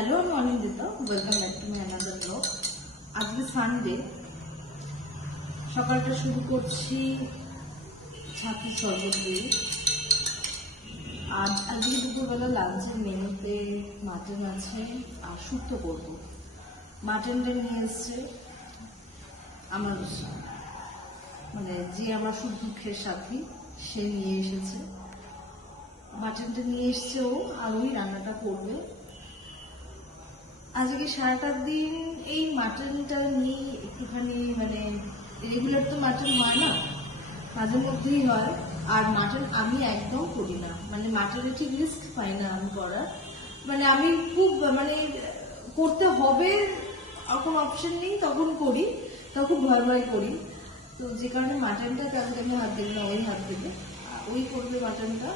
Hello, আমি Anindita. Welcome back to my another blog. আজকে Sunday, সকালটা শুরু করছি ছাতুর শরবত দিয়ে। আজকে দুপুরবেলা লাঞ্চের মেনুতে মাটন আছে আর শুক্তো করবো। মাটনটা নিয়ে এসছে আমার যে আমার সুখ দুঃখের সাথী, সে নিয়ে এসেছে মাটনটা নিয়ে এসছে ও, আর ওই রান্নাটা করবে। আজকে সারাটা দিন এই মাটনটা নিয়ে একটুখানি রেগুলার তো মাটন হয় না, মাঝে মধ্যেই হয়। আর মাটন আমি একদম করি না, মাটনে ঠিক রিস্ক পাই না আমি করার। আমি খুব করতে হবে এখন অপশন নেই, তখন করি, তখন ভয় ভয় করি। তো যে কারণে মাটনটা তাহলে আমি হাত দেবে না, ওই হাত দেবে, ওই করবে মাটনটা।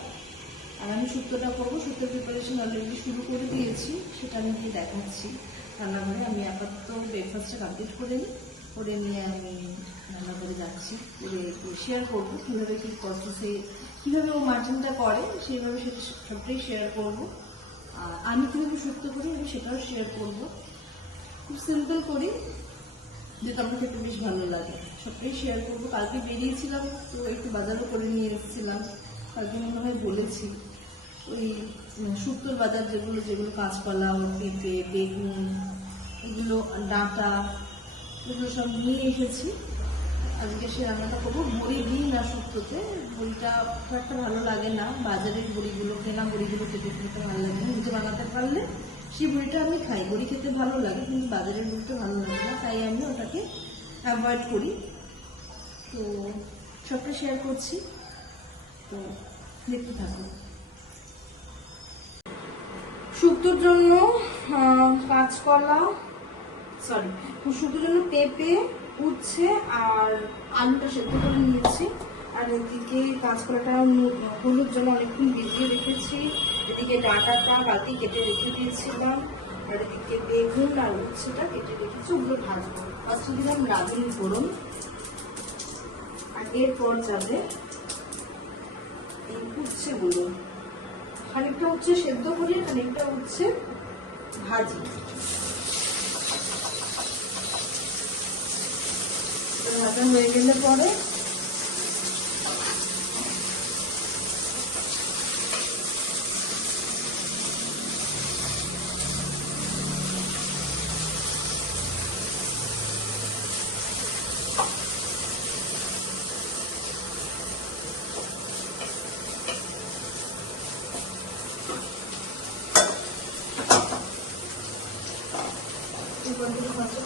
আর আমি শুক্তোটা করবো। শুক্তোর প্রিপারেশন অলরেডি শুরু করে দিয়েছি, সেটা আমি গিয়ে দেখাচ্ছি রান্নাঘরে। আমি আপাতত ব্রেকফাস্টটা কমপ্লিট করে নিয়ে আমি রান্নাঘরে যাচ্ছি, শেয়ার করবো কীভাবে কী প্রসেসে কীভাবে ও মাটনটা করে, সেইভাবে সেটা সবটাই শেয়ার করবো। আর আমি কীভাবে শুক্তো করি আমি সেটাও শেয়ার করবো। খুব সিম্পল করি, যেটা আমার খেতে বেশ ভালো লাগে, সবটাই শেয়ার করবো। কালকে বেরিয়েছিলাম তো একটু বাজারও করে নিয়ে এসেছিলাম। কালকে মনে হয় বলেছি, ওই শুক্তোর বাজার যেগুলো কাঁচকলা, পেঁপে, বেগুন, এগুলো ডাঁটা, এগুলো সব নিয়ে এসেছি। আজকে সে রান্নাটা করবো। বড়ি দিই না শুক্তোতে, বড়িটা খুব একটা ভালো লাগে না। বাজারের বড়িগুলো, কেনা বড়িগুলো খেতে ভালো লাগে না। নিজে বানাতে পারলে সেই বড়িটা আমি খাই, বড়ি খেতে ভালো লাগে, কিন্তু বাজারের বড়িটা ভালো লাগে না, তাই আমি ওটাকে অ্যাভয়েড করি। তো সবটা শেয়ার করছি, তো দেখতে থাকুন। শুক্তোর জন্য কাঁচকলা, শুক্তোর জন্য পেঁপে, উচ্ছে আর আলুটা সেদ্ধ করে নিয়েছি। আর এদিকে কাঁচকলাটা হলুদ জন্য অনেকক্ষণ ভিজিয়ে রেখেছি। এদিকে ডাঁটাটা বাতি কেটে রেখে দিয়েছিলাম। আর এদিকে বেগুন আর উচ্ছেটা কেটে রেখেছি, ওগুলো ভাজবো। ফার্স্টে দিলাম রাঁধুনি ফোড়ন, আর এরপর যাবে এই উচ্ছেগুলো। খানিকটা উচ্ছে সেদ্ধ করি, খানিকটা উচ্ছে ভাজি। ভাজা হয়ে গেলে পরে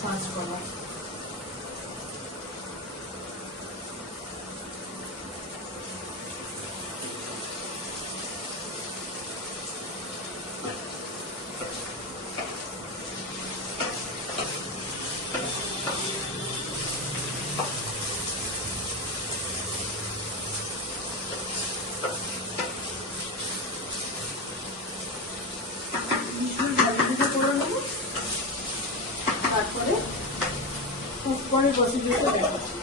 কাঁচকলা, তারপরে পরের প্রসিডিউরটা দেখাচ্ছি।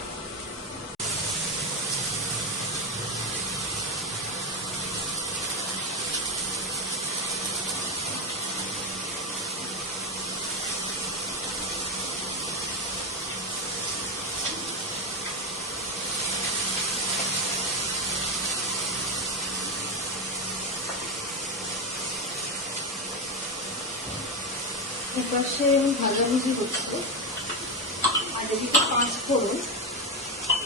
এপাশে ভাজাভুজি হচ্ছে, আর এদিকে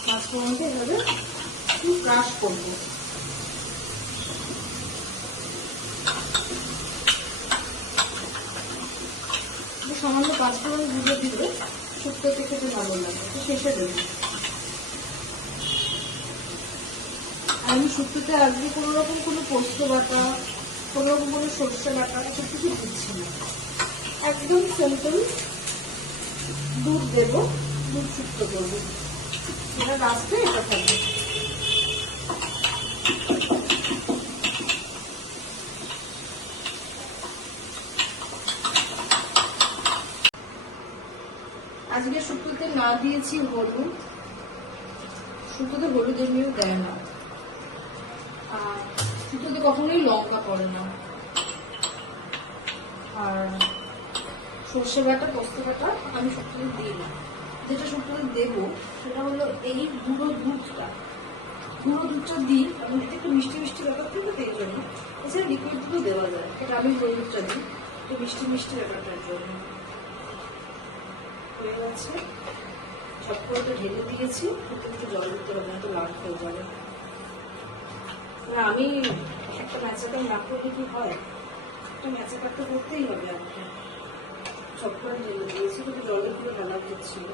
পাঁচফোড়নকে এভাবে একটু ক্রাশ করবো। সামান্য পাঁচফোড়ন ভুজে দিলে শুক্তোতে খেতে ভালো লাগে, তো শেষে দেবো। আমি শুক্তোতে আজকে কোনোরকম কোনো পোস্ত বাটা, কোনোরকম কোনো সরষে বাটা, এসব কিছু দিচ্ছি না। একদম সিম্পল দুধ দেবো, দুধ শুক্তো করবো। এটা লাস্টে এটা থাকবে। আজকে শুক্তোতে না দিয়েছি হলুদ, শুক্তোতে হলুদ এমনিও দেয় না, আর শুক্তোতে কখনোই লঙ্কা পড়ে না। আর সর্ষে বাটা, পোস্ত বাটা আমি শুক্তোতে দিই না। যেটা শুক্তোতে দেবো সেটা হলো এই গুঁড়ো দুধটা দিই। আমি যদি একটু মিষ্টি মিষ্টি ব্যাপার থাকে তো এই জন্য। এছাড়া লিকুইড দুধও দেওয়া যায়, সেটা আমি গুঁড়ো দুধটা দিই একটু মিষ্টি মিষ্টি ব্যাপারটার জন্য। হয়ে গেছে, সব করে তো ঢেলে দিয়েছি, একটু জল দিতে হবে না তো লাল হয়ে যাবে। না আমি একটা ম্যাচাকার না করলে কি হয়, একটা ম্যাচাকার তো করতেই হবে আমাকে। সব করে ঢেলে দিয়েছি, কিন্তু জলের পুরো ঢালা হচ্ছিল,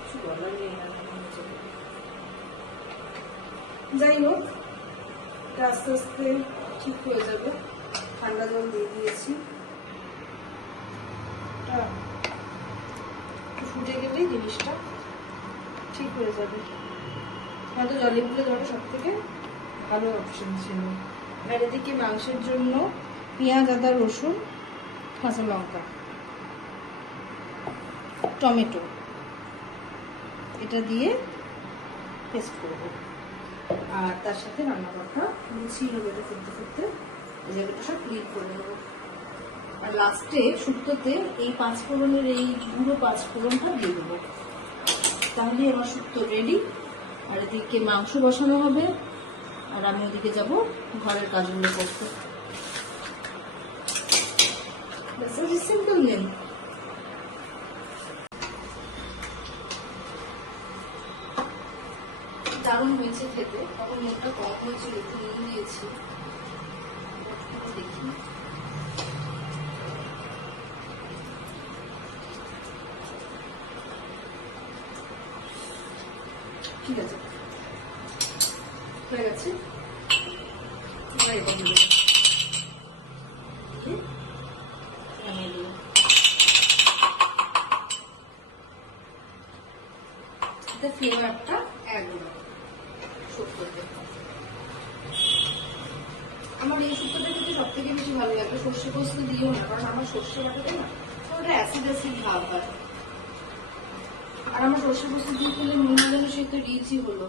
কিছু বলার নেই। যাই হোক, এটা আস্তে আস্তে ঠিক হয়ে যাবে। ঠান্ডা জল দিয়ে দিয়েছি, ফুটে গেলেই জিনিসটা ঠিক হয়ে যাবে। হয়তো জলে গুলে দেওয়াটা সব থেকে ভালো অপশন ছিল। আর এদিকে মাংসের জন্য পেঁয়াজ, আদা, রসুন, কাঁচা লঙ্কা, টমেটো এটা দিয়ে পেস্ট করবো। আর তার সাথে রান্না করাটা গুছিয়ে নেবো, এটা ফুটতে ফুটতে এই জায়গাটা সব ক্লিন করে নেবো। আর লাস্টে শুক্তোতে এই 5 ফোড়নের এই গুঁড়ো 5 ফোড়নটা দিয়ে দেবো, তাহলে আমার শুক্তো রেডি। আর এদিকে মাংস বসানো হবে, আর আমি ওদিকে যাবো ঘরের কাজগুলো করতে। Simple name. দারুণ হয়েছে খেতে, তখন মুখটা কম হয়েছিল, একটু নুন দিয়েছি। দেখি ঠিক আছে, হয়ে গেছে। ফ্লেভারটা একদম শুক্তোতে, আমার এই শুক্তোটা খেতে সব থেকে বেশি ভালো লাগে। সর্ষে পোস্ত দিয়েও না, কারণ আমার সর্ষে বাটাতে না ওটা অ্যাসিড অ্যাসিড ভাব হয়। আর আমার সর্ষে পোস্ত দিয়ে খেলে মনে হয় যেন সে তো রিচই হলো।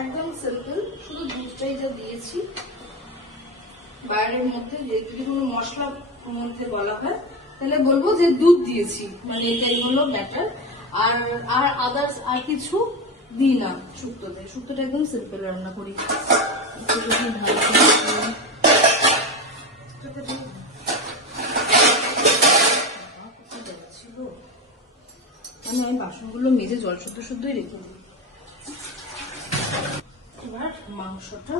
একদম সিম্পল, শুধু দুধটাই যা দিয়েছি। বাইরের মধ্যে যদি কোনো মশলার মধ্যে বলা হয় তাহলে বলবো যে দুধ দিয়েছি, মানে এটাই হলো ব্যাটার। আর আর আদার্স আর কিছু দিই না শুক্তোতে। শুক্তোটা একদম সিম্পল রান্না করি। আমি বাসনগুলো মেজে জল শুদ্ধই রেখে দিই। এবার মাংসটা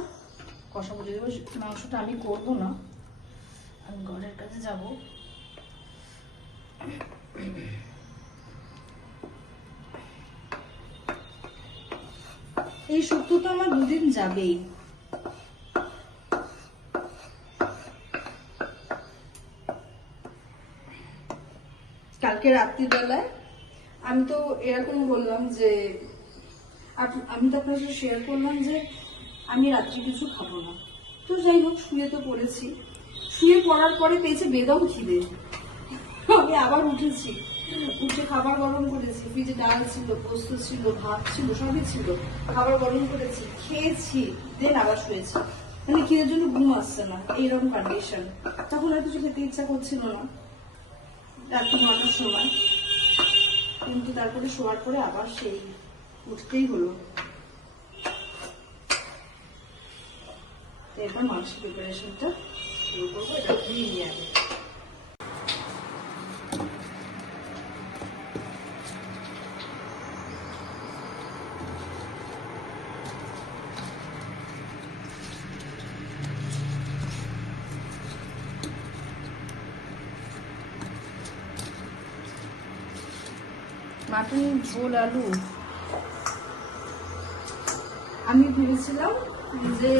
কষা বলে দেবো। মাংসটা আমি করবো না, আমি ঘরের কাছে যাব। এই শুক্তো তো আমার 2 দিন যাবেই। কালকে রাত্রিবেলায় আমি তো এরকম বললাম যে, আমি তো আপনার সাথে শেয়ার করলাম যে আমি রাত্রি কিছু খাবো না। তো যাই হোক, শুয়ে তো পড়েছি। শুয়ে পড়ার পরে পেয়েছে বেদম খিদে। আমি আবার উঠেছি, উঠে খাবার গরম করেছি। ফ্রিজে ডাল ছিল, পোস্ত ছিল, ভাত ছিল, সবই ছিল। খাবার গরম করেছি, খেয়েছি, দেন আবার শুয়েছি। মানে খিদের জন্য ঘুম আসছে না, এইরকম কন্ডিশন। তখন আর কিছু খেতে ইচ্ছা করছিল না রাত্রি 9টার সময়। কিন্তু তারপরে শোয়ার পরে আবার সেই উঠতেই হলো। এরপর মাংসের প্রিপারেশনটা শুরু করবো। এটা ধুয়ে নিয়ে আগে মাটন ঝোল আলু। আমি ভেবেছিলাম যে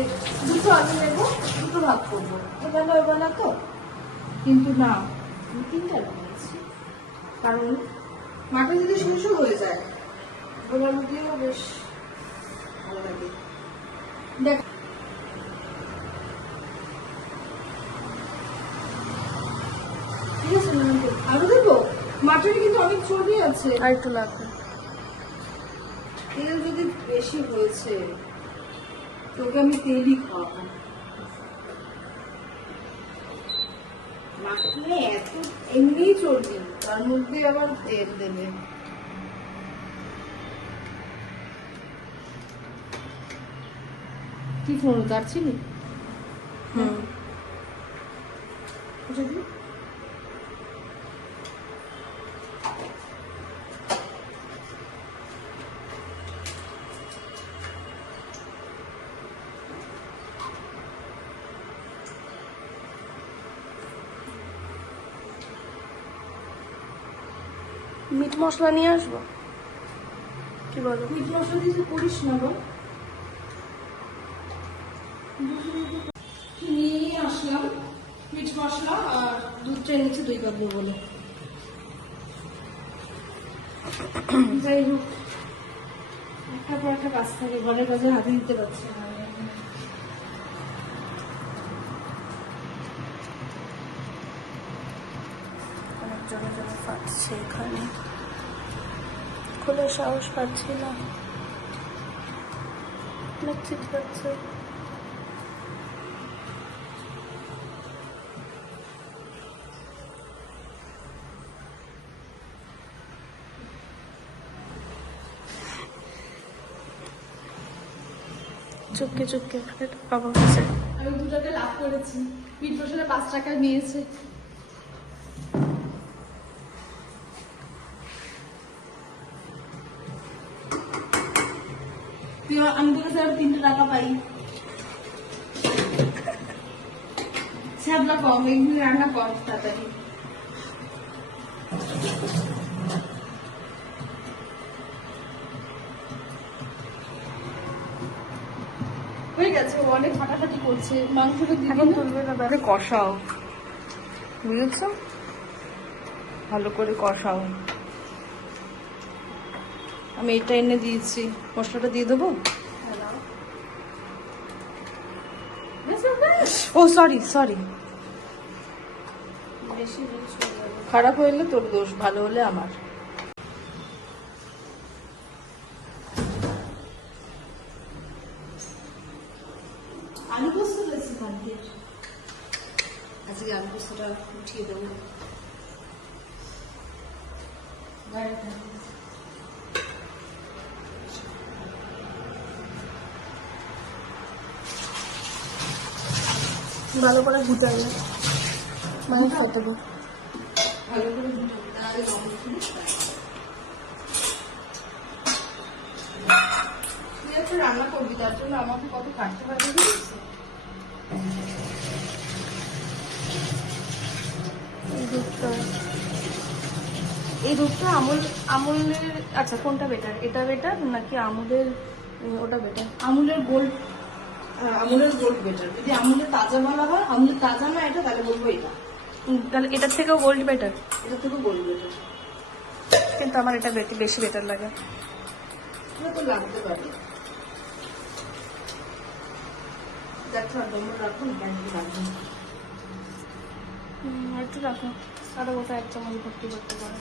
2টো আলু নেবো, 2টো ভাগ করবো, এবেলা ওবেলা তো। কিন্তু না, আমি 3টা আলু নিয়েছি, কারণ মাটন যদি শেষও হয়ে যায় ঝোল আলু দিয়েও বেশ ভালো লাগে। দেখ, ঠিক আছে, আলু দেবো। মাটনে কিন্তু অনেক চর্বি আছে, আর একটু লাগবে। তেল যদি বেশি হয়েছে তোকে আমি তেলই খাওয়াবো। মাখলে এত এমনিই চলবে, তার মধ্যে আবার তেল দেবে। কি ফোন কাটছিলি? মিট মশলা নিয়ে আসবো, কি বলো? মিট মশলা দিয়ে করিস না গো। নিয়ে আসলাম মিট মশলা আর দুধ চা নিচে 2 কাপ দেবো বলে। যাই হোক, একটা পর একটা কাজ থাকে, ঘরের কাজে হাতে দিতে পারছি না। অনেক জনে জনে ফাটছে এখানে, খোলার সাহস পাচ্ছি না, অনেক চিৎকাচ্ছে। চুপকে চুপকে টাকা হচ্ছে। আমি 2 টাকা লাভ করেছি, মিট মশলা 5 টাকা নিয়েছে। আমি তোর কাছে আর 3 টাকা পাই। ছাবলা কম, এগুলি রান্না কম তাড়াতাড়ি। হয়ে গেছে, ও অনেক ফাটাফাটি করছে। মাংসটা এখন তুলবে না, তাহলে কষাও, বুঝেছ? ভালো করে কষাও। আমি এটা এনে দিয়েছি, মশলাটা দিয়ে দেবো। ও সরি সরি, বেশি রিচ হয়ে যাবে। খারাপ হইলে তোর দোষ, ভালো হলে আমার। আলু পোস্ত রয়েছে কালকে, আজকে আলু পোস্তটা উঠিয়ে দেবো। ভালো করে ঘুটাই না, মানে খেতে দেবো। ভালো করে ফুটাবো, তাহলে লবণ দিয়ে তুই একটা রান্না করবি, তার জন্য আমাকে কত কাটতে পারবি বুঝছিস? এই দুধটা আমুলের, আচ্ছা কোনটা বেটার, এটা বেটার নাকি আমুলের ওটা বেটার? আমুলের গোল্ড, আমুলের গোল্ড বেটার। যদি আমুলের তাজা বলা হয়, আমুলের তাজা না এটা, তাহলে বলবো এটা। তাহলে এটার থেকেও গোল্ড বেটার, এটা থেকে গোল্ড বেটার। কিন্তু আমার এটা বেশি বেটার লাগে। এটা তো লাগতে পারে, দেখো তোমরা রাখো না, ব্যাংকে লাগবে। একটু রাখো, আরো ওটা 1 চামচ ভর্তি করতে পারো,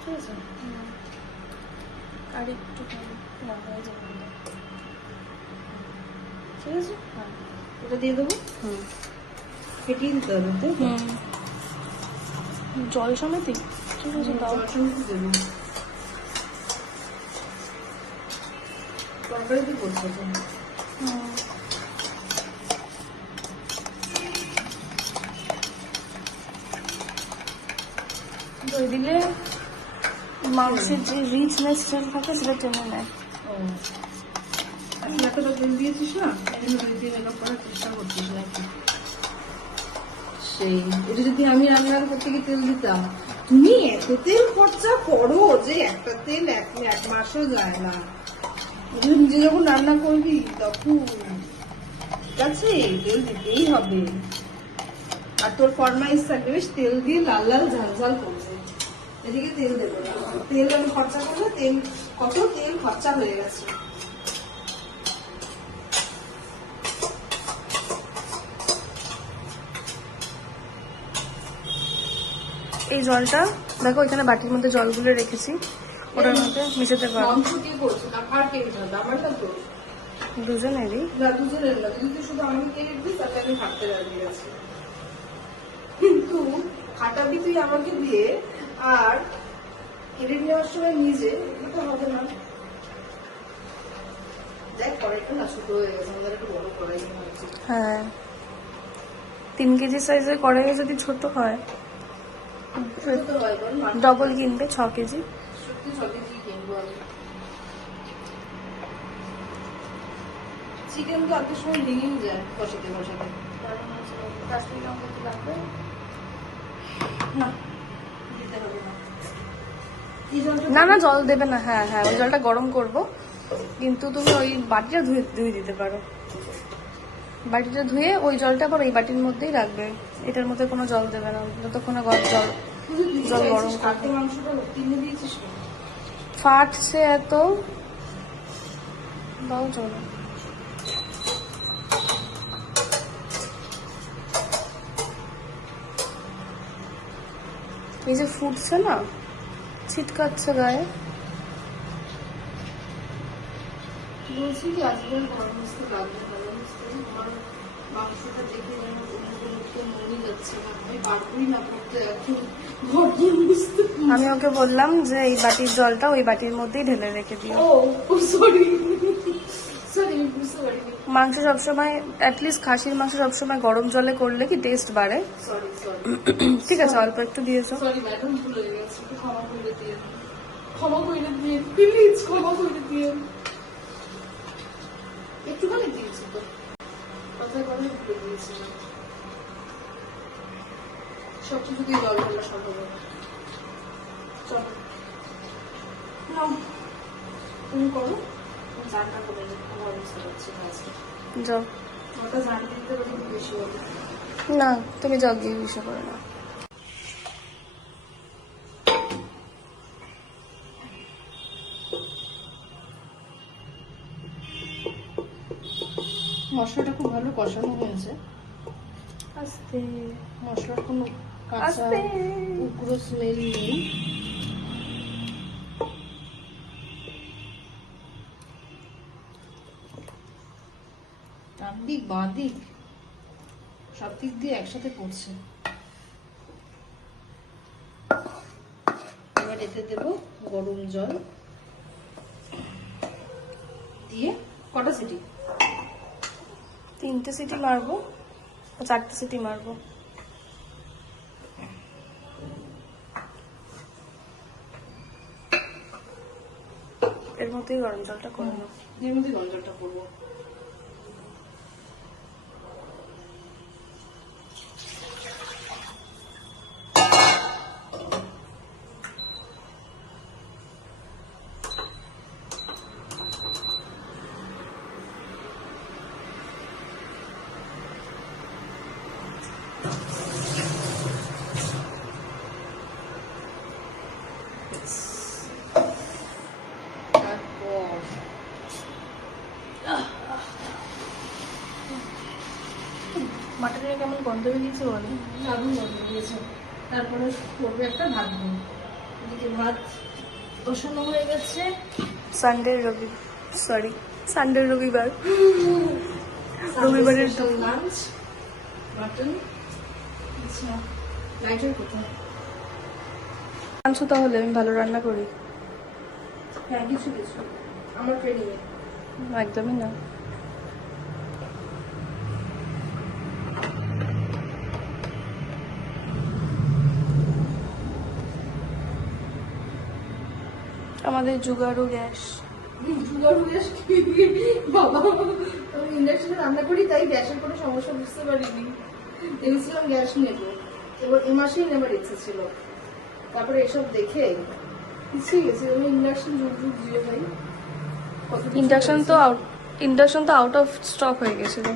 ঠিক আছে? আর একটু না হয়ে যাবে। ঠিক আছে, হ্যাঁ এটা দিয়ে দেবো। ফেটিয়ে দিতে হবে তো। জল সমেতই, ঠিক আছে তাও। দেবো, তরকারিতে করছে তো। দই দিলে মাংসের যে রিচনেসটা থাকে সেটা টেনে নেয়। আসলে এতটা তেল দিয়েছিস না, এই জন্য দই দিয়ে মেকআপ করার চেষ্টা করছিস নাকি? সেই এটা যদি আমি রান্না করতে গিয়ে তেল দিতাম। তুমি এত তেল খরচা করো যে একটা তেল 1 মাসও যায় না। তুই নিজে যখন রান্না করবি তখন ঠিক আছে, তেল দিতেই হবে। আর তোর ফরমাইশ থাকবে বেশ তেল দিয়ে লাল লাল ঝাল ঝাল করবে, এদিকে তেল দেবো না। তেল আমি খরচা করলে তেল, কত তেল খরচা হয়ে গেছে। এই জলটা দেখো, এখানে বাটির মধ্যে জলগুলো রেখেছি, ওটার মধ্যে মিশাতে পারো। মাংস কে করছে না, আর কে যাবে? আমার না তো দুজনেরই। না, দুজনের না। যদি তুই শুধু আমি কে দিস তাহলে আমি থাকতে রাজি আছি। খাটাবি তুই আমাকে দিয়ে, আর এডিট নেওয়ার সময় নিজে, এটা হবে না। দেখ কড়াইটা না ছোট হয়ে গেছে, আমাদের একটু বড় কড়াই হচ্ছে। হ্যাঁ 3 কেজি সাইজের কড়াইয়ে যদি ছোট হয় ছোট তো হয় বল, ডবল কিনবে 6 কেজি। সত্যি সবই কি কিনবো আমি। চিকেন তো এত সময় ভেঙেই যায় বসাতে বসাতে। না দিতে হবে না। এই জলটা না না জল দেবে না, হ্যাঁ হ্যাঁ ওই জলটা গরম করব, কিন্তু তুমি ওই বাটিটা ধুয়ে ধুয়ে দিতে পারো। বাটিটা ধুয়ে ওই জলটা আবার এই বাটির মধ্যেই রাখবে, এটার মধ্যে কোনো জল দেবে না যতক্ষণ না জল জল গরম করবে। খাদ্য মাংসটা তিনে দিয়েছিস কেন? ফাটছে এত, দাও চলো। এই যে ফুটছে না, ছিটকাচ্ছে গায়ে। বলছি কি আজকে গরম মশলা লাগবে, গরম মশলা আমার মাংসটা দেখে যেন অন্য কোনো তো মনে যাচ্ছে না, আমি পারবই না করতে এখন গরম মশলা। আমি ওকে বললাম যে এই বাটির জলটা ওই বাটির মধ্যেই ঢেলে রেখে দিও। ও সরি সরি, বুঝতে পারিনি। মাংস সবসময় অ্যাটলিস্ট খাসির মাংস সবসময় গরম জলে করলে কি টেস্ট বাড়ে। সরি সরি ঠিক আছে অল্প একটু দিয়েছো। সরি ম্যাডাম, ভুলে গেছি, একটু ক্ষমা করে দিয়ে, ক্ষমা করে দিয়ে, প্লিজ ক্ষমা করে দিয়ে। একটুখানি দিয়েছি তো, কথায় কথায় ভুলে দিয়েছিলাম। সব কিছুতেই জল ঢালা সম্ভব হবে। চলো নাও, তুমি করো, আমি চানটা করে নিই, আমার অবস্থা হচ্ছে আজকে। যাও। ওটা জানতে দিতে পারি বেশি হবে। না তুমি জল দিয়ে বিষয় করে না। মশলাটা খুব ভালো কষানো হয়েছে, আস্তে মশলার কোনো কাঁচা আস্তে। উগ্র স্মেল নেই। ডান দিক বাঁ দিক সব দিক দিয়ে একসাথে পড়ছে। এবার এতে দেবো গরম জল দিয়ে, কটা সিটি? 3টে সিটি মারবো, 4টে সিটি মারবো। এর মধ্যেই গরম জলটা করে নাও। এর মধ্যে গরম জলটা করবো। মাটনের কেমন গন্ধ বেরিয়েছে বলো। দারুণ গন্ধ দিয়েছে। তারপরে করবে একটা ভাত বোন, এদিকে ভাত বসানো হয়ে গেছে। সানডে রবিবার, রবিবারের লাঞ্চ মাটন। আচ্ছা লাইটার কোথায়? আনছো তাহলে, আমি ভালো রান্না করি। হ্যাঁ কিছু কিছু আমার ট্রেনিং এ। একদমই না। আমাদের জুগাড়ু গ্যাস। বাবা আমি ইন্ডাকশনে রান্না করি, তাই গ্যাসের কোনো সমস্যা বুঝতে পারিনি। ভেবেছিলাম গ্যাস নেবো, এবার এ মাসেই নেবার ইচ্ছে ছিল, তারপরে এসব দেখে পিছিয়ে গেছে। আমি ইন্ডাকশন যুগ যুগ দিয়ে ভাই। ইন্ডাকশন তো আউট অফ স্টক হয়ে গেছিল।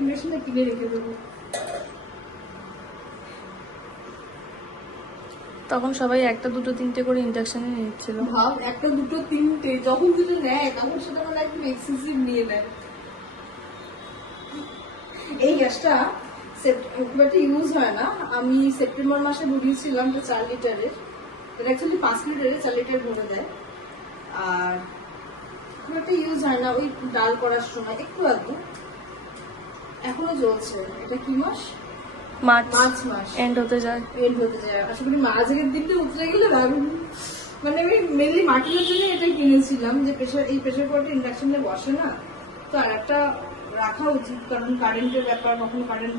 ইন্ডাকশনটা কিনে রেখে দেবো। তখন সবাই 1টা 2টো 3টে করে ইন্ডাকশনে নিচ্ছিল। ভাব 1টা 2টো 3টে, যখন দুটো নেয় তখন সেটা মানে একদম এক্সেসিভ নিয়ে নেয়। এই গ্যাসটা খুব একটা ইউজ হয় না। আমি সেপ্টেম্বর মাসে ভরিয়েছিলাম, তো 4 লিটারের, এটা অ্যাকচুয়ালি 5 লিটারের 4 লিটার ভরে দেয়। আর খুব একটা ইউজ হয় না, ওই ডাল করার সময় একটু আধটু। এখনো চলছে। এটা কি মাস? মার্চ মাস এন্ড হতে যায়। এন্ড হতে যায়। আশা করি মাঝের দিনটা উতরে গেলে দারুণ। মানে আমি মেনলি মাটনের জন্য এটা কিনেছিলাম, যে এই প্রেশার কুকারটা ইন্ডাকশনে বসে না, তো আর একটা রাখা উচিত, কারণ কারেন্টের ব্যাপার, কখনো কারেন্ট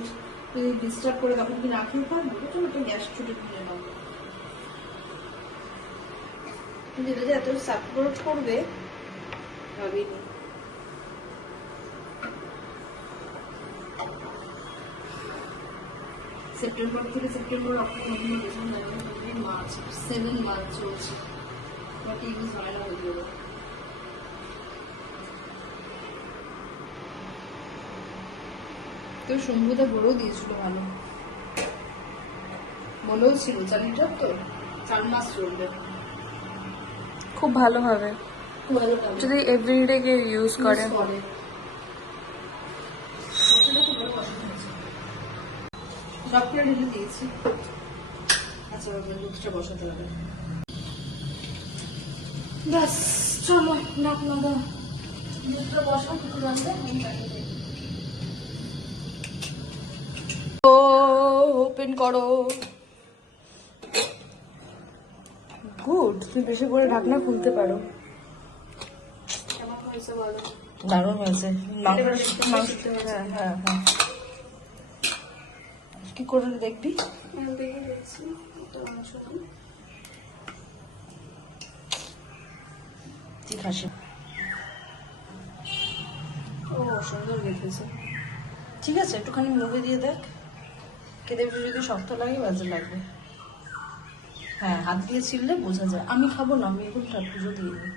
যদি ডিস্টার্ব করে তখন কি না খেয়ে থাকবো, চলো তো গ্যাস ছুটে কিনে নাও। কিন্তু এটা যে এত সাপোর্ট করবে ভাবিনি। সেপ্টেম্বর থেকে October November December January March 7 month চলছে, বাট ইউজ হয় না হয়ে যাবে। তো শম্ভুদা বলেও দিয়েছিল ভালো, বলেও ছিল 4 লিটার তো 4 মাস চলবে, খুব ভালো হবে যদি এভরিডে কে ইউজ করে। সফটওয়্যার ঢেলে দিয়েছি। আচ্ছা দুধটা বসাতে হবে। ব্যাস চলো নাক নাগা দুধটা বসাও, কিছু জানবে ও ওপেন করো। গুড, তুমি বেশি করে ঢাকনা খুলতে পারো। কেমন হয়েছে বলো? দারুণ হয়েছে। মাংস হ্যাঁ হ্যাঁ হ্যাঁ, কি করে দেখবি? দেখে দেখছি মাংস ঠিক আছে। ও সুন্দর দেখেছে। ঠিক আছে, একটুখানি মুভি দিয়ে দেখ, খেতে যদি শক্ত লাগে বাজে লাগবে। হ্যাঁ, হাত দিয়ে ছিললে বোঝা যায়। আমি খাবো না, আমি এখন পুজো দিয়ে দিই।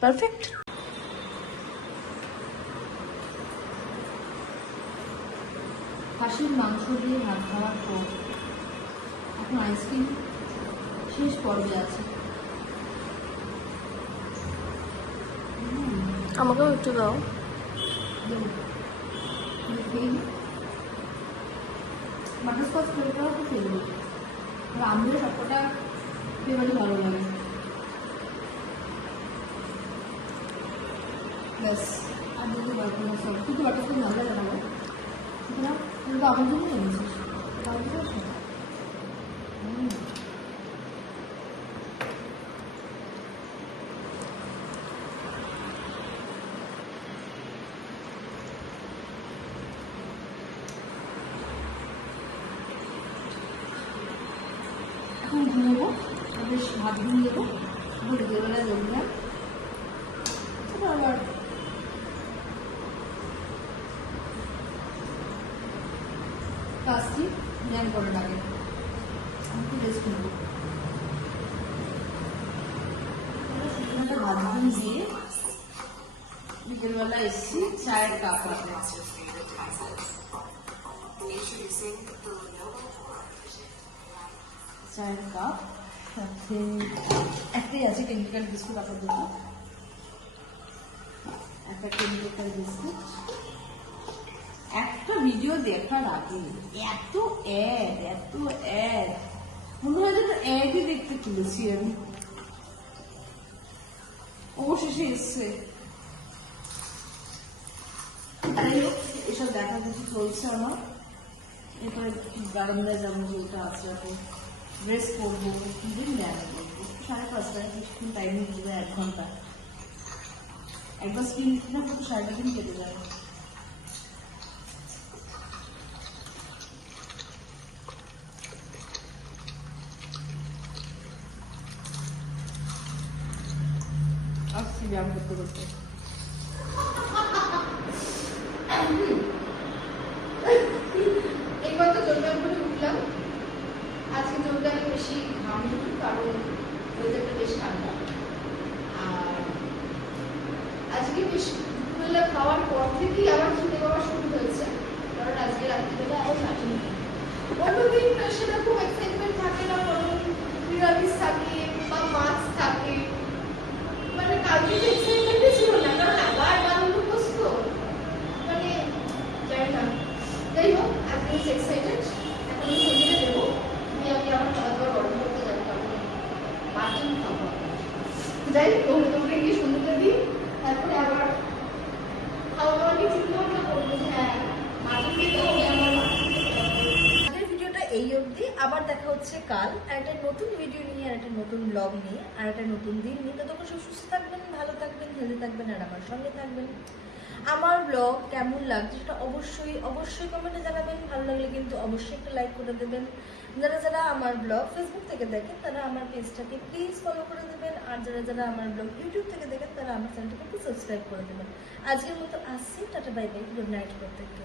পারফেক্ট। খাসির মাংস দিয়ে ভাত খাওয়ার পর এখন আইসক্রিম শেষ পর্বে আছে। আমাকেও একটু দাও। বাটারস্কচ ফ্লেভারটাও খুব ফেভারিট, আমলের সবকটা ফ্লেভারই ভালো লাগে। ব্যাস আর যদি পারবো না সব, কিন্তু বাটারস্কচ ভালো লাগে না, সুতরাং তুমি তো আমার জন্য এনেছিস, তাহলে তো আসো। এখন ঘুমোবো, বেশ ভাত ঘুম দেবো, বিকেলবেলায় জমবে আবার কাজটি জ্ঞান করে লাগে। আমি একটু রেস্ট নেবো। ভাত ঘুম দিয়ে বিকেলবেলা এসেছি, চায়ের কাপ আছে, চায়ের কাপ সাথে একটাই আছে কেমিক্যাল বিস্কুট আপনার জন্য, একটা কেমিক্যাল বিস্কুট। একটা ভিডিও দেখার আগে এত অ্যাড মনে হয় যেন অ্যাডই দেখতে তুলেছি আমি। অবশেষে এসছে। যাই হোক, এসব দেখা দেখি চলছে আমার। এরপরে বারান্দায় যাবো, যেটা আছে এখন ড্রেস করবো, দিন দেয় 5:30, বেশিক্ষণ টাইম নিতে যায়, 1 ঘন্টা। একবার স্ক্রিন না কত 3.5 দিন কেটে যায়। আসছি ব্যায়াম করতে করতে। এইবার তো যোগব্যায়াম করে উঠলাম। আজকে যোগব্যায়ামে বেশি ঘামনি, কারণ ওয়েদারটা বেশ ঠান্ডা। আর আজকে বেশ দুপুরবেলা খাওয়ার পর থেকেই আবার খেতে পাওয়া শুরু হয়েছে, কারণ আজকে রাত্রিবেলা আরো কাটিনি। অন্যদিন সেরকম এক্সাইটমেন্ট থাকে না, কারণ নিরামিষ থাকে বা মাছ থাকে, মানে কালকে যে এক্সাইটমেন্টই ছিল না, কারণ আবার বানানো বসতো, মানে যাই না। যাই হোক, আজকে এক্সাইটেড। এখন আমি সন্ধ্যে দেবো, দিয়ে আমি আমার খাওয়া দাওয়া গরম করতে যাবো, কারণ মাটন খাবো। যাই হোক, তোমরা গিয়ে সন্ধ্যেটা দিই, তারপরে আবার খাওয়া দাওয়া নিয়ে চিন্তা ভাবনা করবো যে হ্যাঁ আবার দেখা হচ্ছে কাল আর একটা নতুন ভিডিও নিয়ে, আর একটা নতুন ব্লগ নিয়ে, আর একটা নতুন দিন নিয়ে। ততক্ষণ সব সুস্থ থাকবেন, ভালো থাকবেন, হেলদি থাকবেন, আর আমার সঙ্গে থাকবেন। আমার ব্লগ কেমন লাগছে সেটা অবশ্যই অবশ্যই কমেন্টে জানাবেন। ভালো লাগলে কিন্তু অবশ্যই একটা লাইক করে দেবেন। যারা যারা আমার ব্লগ ফেসবুক থেকে দেখেন তারা আমার পেজটাকে প্লিজ ফলো করে দেবেন, আর যারা যারা আমার ব্লগ ইউটিউব থেকে দেখেন তারা আমার চ্যানেলটাকে প্লিজ সাবস্ক্রাইব করে দেবেন। আজকের মতো আসছি, tata bye bye, good night প্রত্যেককে।